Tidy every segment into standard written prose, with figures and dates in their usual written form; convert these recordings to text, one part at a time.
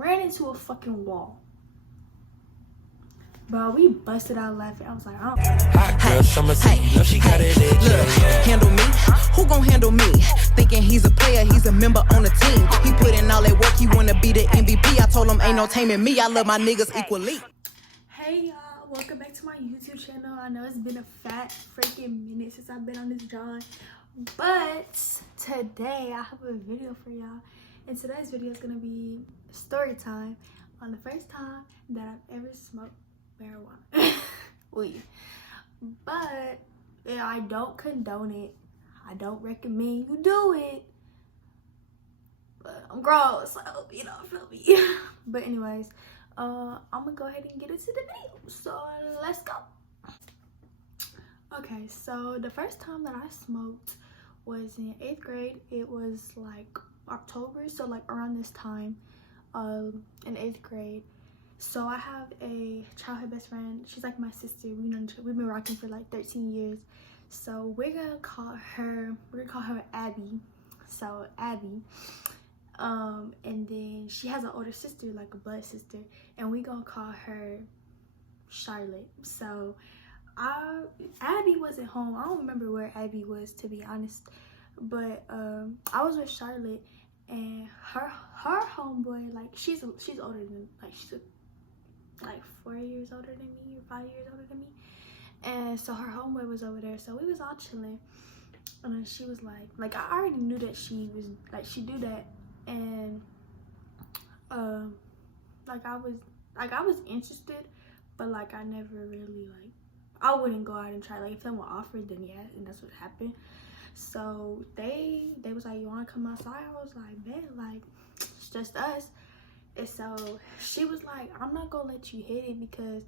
ran into a fucking wall. Bro, we busted out laughing. I was like, oh. Hot girl, summer seat, you know she got it in. Look, handle me? Who gon' handle me? Thinking he's a player, he's a member on the team. He put in all that work, he wanna be the MVP. I told him ain't no taming me, I love my niggas equally. Hey y'all, welcome back to my YouTube channel. I know it's been a fat freaking minute since I've been on this drawing, but today I have a video for y'all. And today's video is gonna be story time on the first time that I've ever smoked marijuana. Weed. But yeah, I don't condone it. I don't recommend you do it. But I'm gross, so you know, feel me. But anyways, I'm gonna go ahead and get into the video. So let's go. Okay, so the first time that I smoked was in 8th grade. It was like October, so like around this time in 8th grade. So I have a childhood best friend. She's like my sister. We've been rocking for like 13 years. So we're gonna call her Abby. So Abby. And then she has an older sister, like a blood sister, and we gonna call her Charlotte. So Abby wasn't home. I don't remember where Abby was, to be honest, but I was with Charlotte, and her homeboy, like she's older than, like she's like 4 years older than me or 5 years older than me, and so her homeboy was over there. So we was all chilling, and then she was like I already knew that she was like, she do that. And like I was interested, but like I never really, like, I wouldn't go out and try. Like if someone offered, then yeah, and that's what happened. So they was like, you want to come outside? I was like, bet, like it's just us. And so she was like, I'm not gonna let you hit it because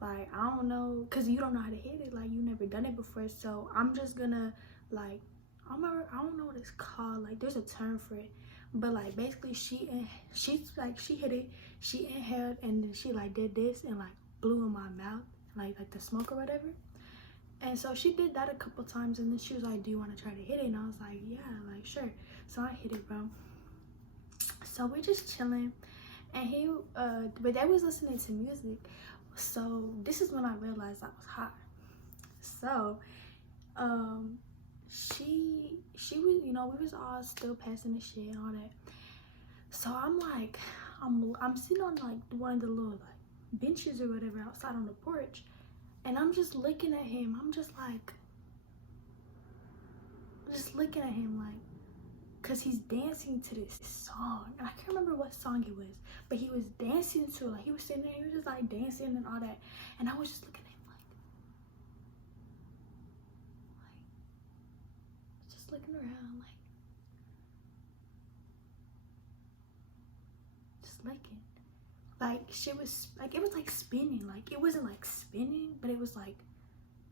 like I don't know, because you don't know how to hit it, like you never done it before. So I'm just gonna, like, I don't know what it's called, like there's a term for it, but like basically she hit it, she inhaled, and then she like did this and like blew in my mouth, like the smoke or whatever. And so she did that a couple times, and then she was like, do you want to try to hit it? And I was like, yeah, like sure. So I hit it, bro. So we're just chilling, and but they was listening to music. So this is when I realized I was hot. So she was, you know, we was all still passing the shit and all that. So I'm like, I'm sitting on like one of the little like benches or whatever outside on the porch, and I'm just looking at him. I'm just looking at him like, cause he's dancing to this song, and I can't remember what song it was, but he was dancing to it. Like he was sitting there, he was just like dancing and all that, and I was just looking at him just looking around, like just looking. Like she was like, it was like spinning. Like it wasn't like spinning, but it was like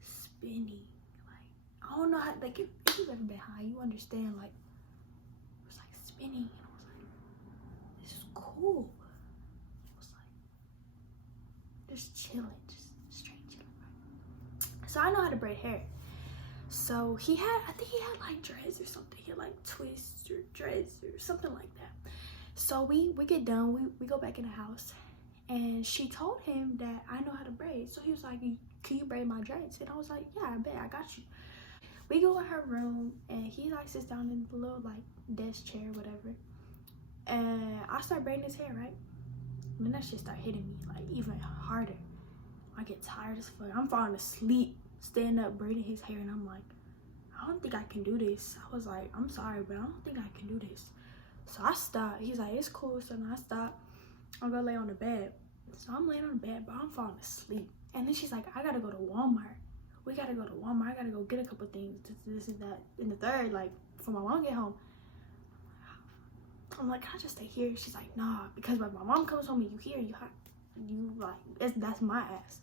spinning. Like I don't know how, like if you've ever been high, you understand, like it was like spinning, and I was like, this is cool. It was like just chilling, just straight chilling, right? So I know how to braid hair. So I think he had like dreads or something. He had like twists or dreads or something like that. So we get done, we go back in the house, and she told him that I know how to braid. So he was like, can you braid my dreads? And I was like, yeah, I bet, I got you. We go in her room, and he like sits down in the little like desk chair or whatever, and I start braiding his hair, right? And then that shit start hitting me like even harder. I get tired as fuck. I'm falling asleep, standing up braiding his hair, and I'm like, I don't think I can do this. I was like, I'm sorry, but I don't think I can do this. So I stopped. He's like, it's cool. So then I stopped. I'm gonna lay on the bed. So I'm laying on the bed, but I'm falling asleep. And then she's like, I gotta go to Walmart. We gotta go to Walmart. I gotta go get a couple things. This and that. In the third, like, for my mom to get home. I'm like, can I just stay here? She's like, nah, because when my mom comes home and you here, you like, that's my ass.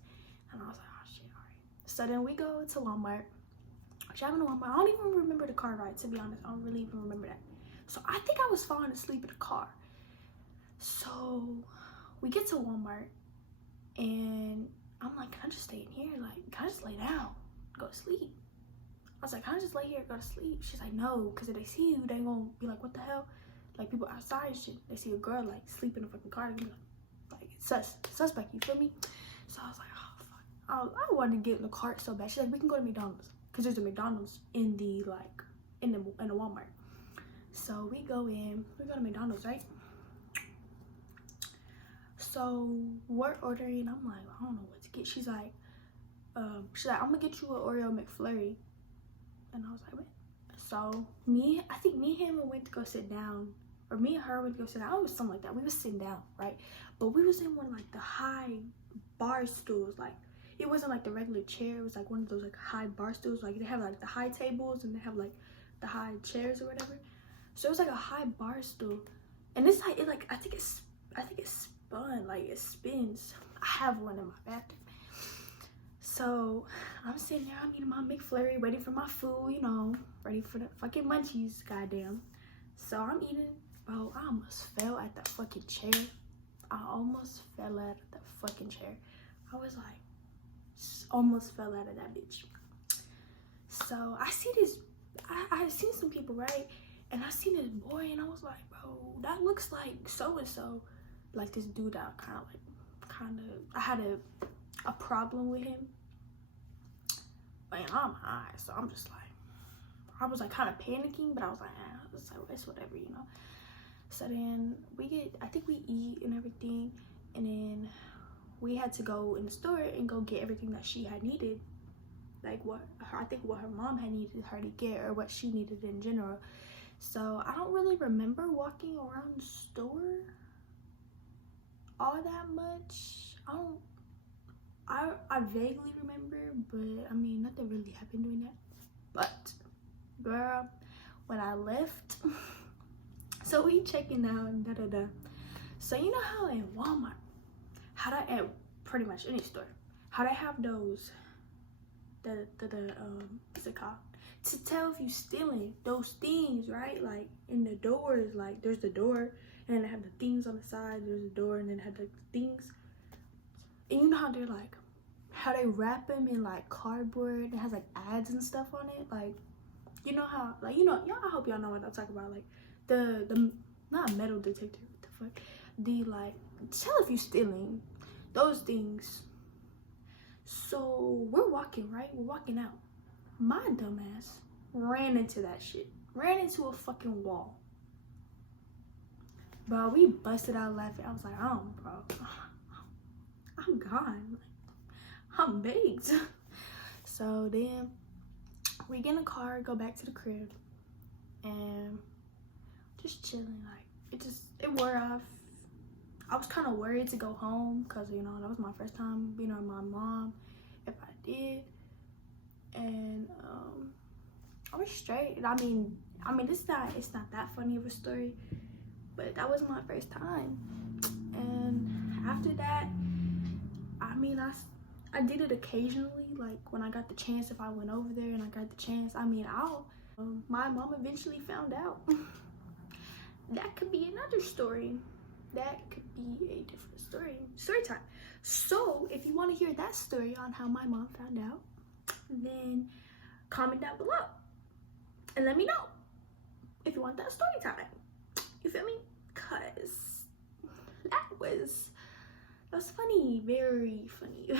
And I was like, oh shit, all right. So then we go to Walmart. Driving to Walmart. I don't even remember the car ride, to be honest. I don't really even remember that. So I think I was falling asleep in the car. So we get to Walmart, and I'm like, can I just stay in here? Like, can I just lay down, go to sleep? I was like, can I just lay here and go to sleep? She's like, no, because if they see you, they gonna be like, what the hell? like people outside and shit, they see a girl like sleep in a fucking car, like suspect, you feel me? So I was like, oh fuck, I wanted to get in the cart so bad. She's like, we can go to McDonald's, because there's a McDonald's in the like in the Walmart. So we go to McDonald's, right? So we're ordering. I'm like, I don't know what to get. She's like, I'm gonna get you an Oreo McFlurry. And I was like, what? So I think me and him went to go sit down, or me and her went to go sit down. It was something like that. We was sitting down, right? But we was in one of like the high bar stools. Like it wasn't like the regular chair. It was like one of those like high bar stools. Like they have like the high tables and they have like the high chairs or whatever. So it was like a high bar stool, and this like I think it spun, like it spins. I have one in my bathroom. So I'm sitting there, I'm eating my McFlurry, waiting for my food, you know, ready for the fucking munchies, goddamn. So I'm eating, bro. I almost fell at that fucking chair. I almost fell out of that fucking chair. I was like, almost fell out of that bitch. So I see this, I seen some people, right? And I seen this boy, and I was like, bro, that looks like so-and-so. Like this dude that I had a problem with him. And I'm high, so I'm just like, I was like kind of panicking, but I was like, it's whatever, you know. So then I think we eat and everything, and then we had to go in the store and go get everything that she had needed, like what her mom had needed her to get, or what she needed in general. So I don't really remember walking around the store all that much. I vaguely remember, but I mean, nothing really happened doing that. But girl, when I left, so we checking out and da-da-da. So you know how in Walmart, at pretty much any store, how they have those, what's it called? To tell if you stealing, those things, right? Like in the doors, like there's the door, and then they have the things on the side, there's a door, and then have the things. And you know how they're like, how they wrap them in like cardboard, it has like ads and stuff on it, like, you know how, like, you know, y'all, I hope y'all know what I'm talking about, like the not metal detector, what the fuck, the like, tell if you stealing, those things. So we're walking, right? We're walking out. My dumbass ran into that shit, ran into a fucking wall. Bro, we busted out laughing. I was like, oh, bro, I'm gone. I'm baked. So then we get in the car, go back to the crib, and just chilling. Like it wore off. I was kind of worried to go home because, you know, that was my first time being around my mom, if I did. And I was straight. I mean, it's not that funny of a story, but that was my first time. And after that, I mean, I did it occasionally, like when I got the chance. If I went over there and I got the chance, I mean, my mom eventually found out. That could be another story. That could be a different story. Story time. So if you want to hear that story on how my mom found out, then comment down below and let me know if you want that story time. You feel me? Cause that was funny, very funny. So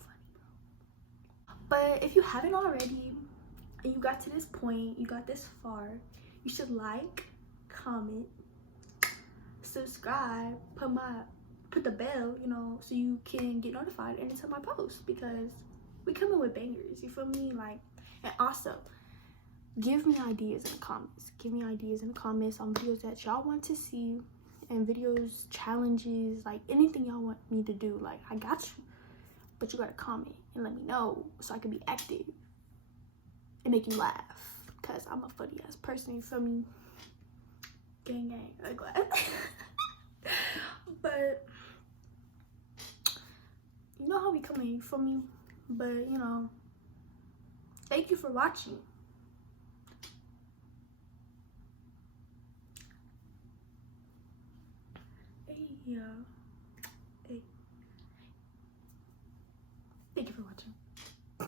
funny, bro. But if you haven't already and you got to this point, you got this far, you should like, comment, subscribe, put the bell, you know, so you can get notified anytime I post, because we coming with bangers, you feel me? Like, and also give me ideas in the comments. Give me ideas in the comments on videos that y'all want to see, and videos, challenges, like anything y'all want me to do. Like, I got you, but you gotta comment and let me know so I can be active and make you laugh, because I'm a funny ass person, you feel me? Gang gang, I'm glad. But you know how we coming, you feel me? But you know, thank you for watching. Hey, yeah.